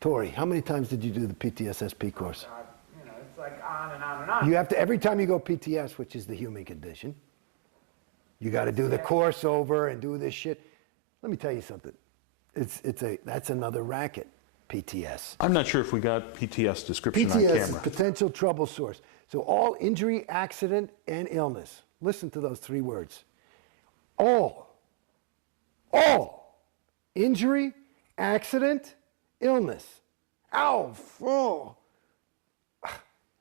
Tori, how many times did you do the PTSSP course? You know, it's like on and on and on. You have to, every time you go PTS, which is the human condition, you got to do the course over and do this shit. Let me tell you something. That's another racket, PTS. I'm not sure if we got PTS description on PTS camera. is potential trouble source. So all injury, accident, and illness. Listen to those three words. All injury, accident, illness,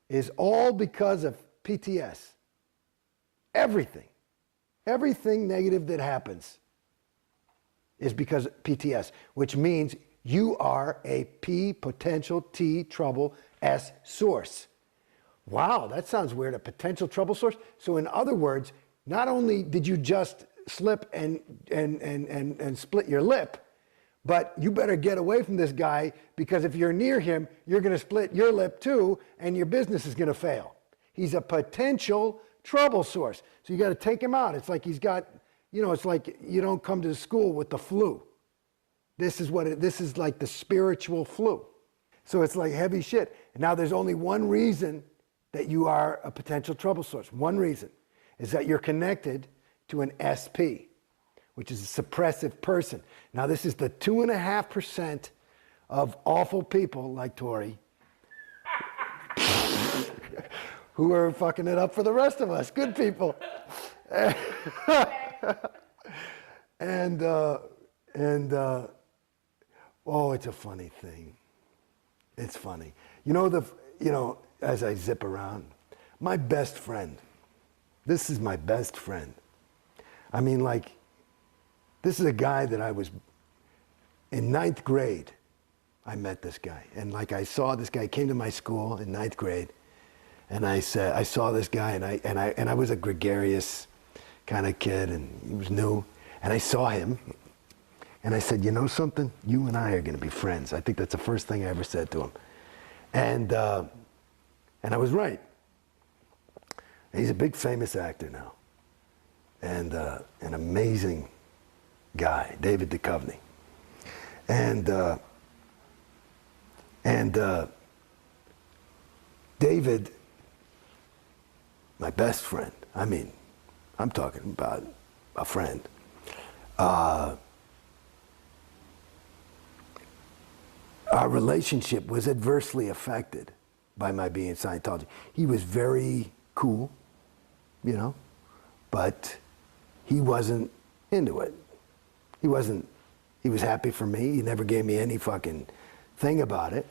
is all because of PTS. Everything negative that happens is because of PTS, which means you are a P potential T trouble S source. Wow, that sounds weird, a potential trouble source. So in other words, not only did you just slip and split your lip, but you better get away from this guy, because if you're near him, you're going to split your lip too, and your business is going to fail. He's a potential trouble source. So you got to take him out. It's like he's got, you know, it's like you don't come to school with the flu. This is like the spiritual flu. So it's like heavy shit. And now there's only one reason that you are a potential trouble source. One reason is that you're connected to an SP, which is a suppressive person. Now this is the 2.5% of awful people like Tori who are fucking it up for the rest of us, good people. and oh, it's a funny thing. It's funny. You know, as I zip around, my best friend, this is my best friend. I mean, like, this is a guy that I was, in 9th grade, I met this guy. And like I saw this guy, came to my school in 9th grade, and I saw this guy, and I was a gregarious kind of kid, and he was new. And I saw him, and I said, you know something? You and I are gonna be friends. I think that's the first thing I ever said to him. And I was right. He's a big famous actor now. And an amazing guy, David Duchovny. And David, my best friend, I mean, I'm talking about a friend. Our relationship was adversely affected by my being in Scientology. He was very cool, you know, but he wasn't into it. He was happy for me. He never gave me any fucking thing about it,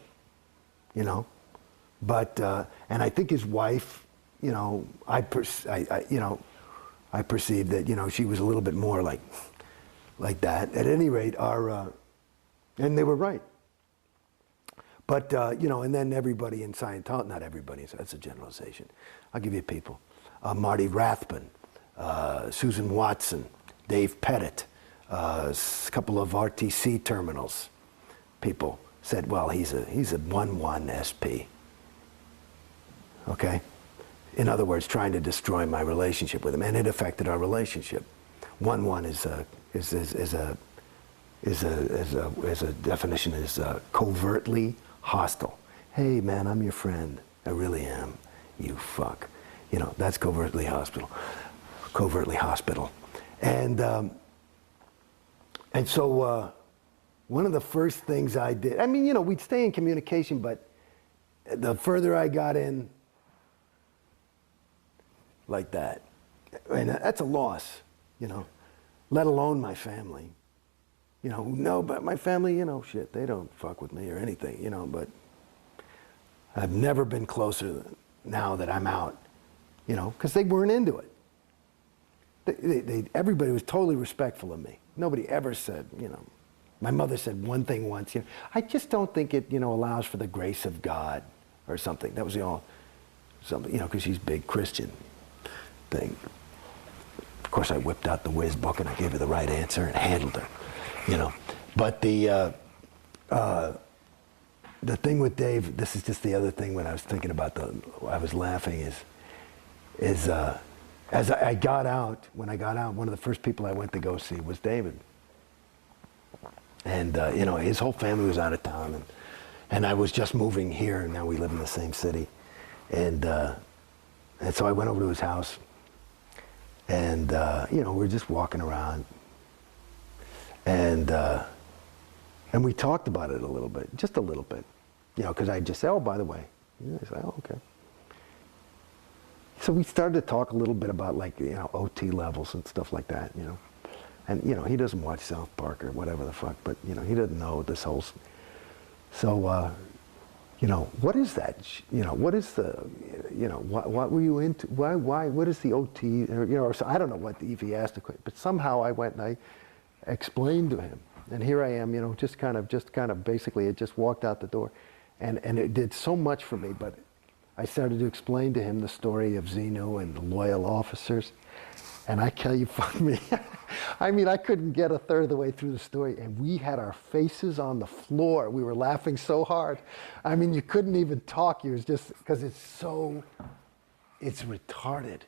you know. But, and I think his wife, you know, I perceived that, you know, she was a little bit more like that. At any rate, and they were right. But, you know, and then everybody in Scientology, not everybody, that's a generalization. I'll give you people. Marty Rathbun, Susan Watson, Dave Pettit, a couple of RTC terminals people said, well, he's a 1-1 SP. Okay? In other words, trying to destroy my relationship with him, and it affected our relationship. 1-1 is a definition is covertly hostile. Hey man, I'm your friend. I really am. You fuck. You know, that's covertly hospital. And so one of the first things I did, I mean, you know, we'd stay in communication, but the further I got in, like that, and that's a loss, you know, let alone my family. You know, no, but my family, you know, shit, they don't fuck with me or anything, you know, but I've never been closer now that I'm out, you know, because they weren't into it. Everybody was totally respectful of me. Nobody ever said, you know, my mother said one thing once, you know, I just don't think it, you know, allows for the grace of God or something. That was the all, something, you know, because she's a big Christian thing. Of course, I whipped out the whiz book and I gave her the right answer and handled her, you know. But the thing with Dave, this is just the other thing when I was thinking about I was laughing is as I got out, when I got out, one of the first people I went to go see was David. And, you know, his whole family was out of town. And, And I was just moving here, and now we live in the same city. And so I went over to his house, and we're just walking around, and we talked about it a little bit, just a little bit, because I just said, oh, by the way. I said, oh, okay. So we started to talk a little bit about OT levels and stuff like that, And he doesn't watch South Park or whatever the fuck, but he doesn't know this whole. So what is that? What is the? What were you into? Why? What is the OT? Or so I don't know what if he asked a question, but somehow I went and I explained to him, and here I am, just kind of basically it just walked out the door, and it did so much for me, but. I started to explain to him the story of Xenu and the loyal officers. And I tell you, fuck me. I mean, I couldn't get a third of the way through the story, and we had our faces on the floor. We were laughing so hard. I mean, you couldn't even talk. It was just, because it's retarded.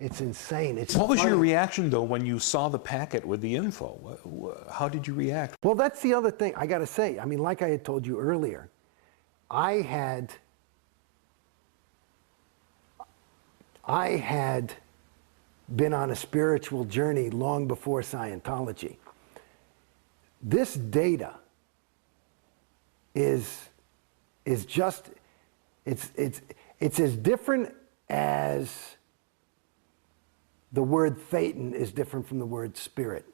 It's insane. What was your reaction, though, when you saw the packet with the info? How did you react? Well, that's the other thing I got to say. I mean, like I had told you earlier, I had been on a spiritual journey long before Scientology. This data is just, it's as different as the word Thetan is different from the word spirit.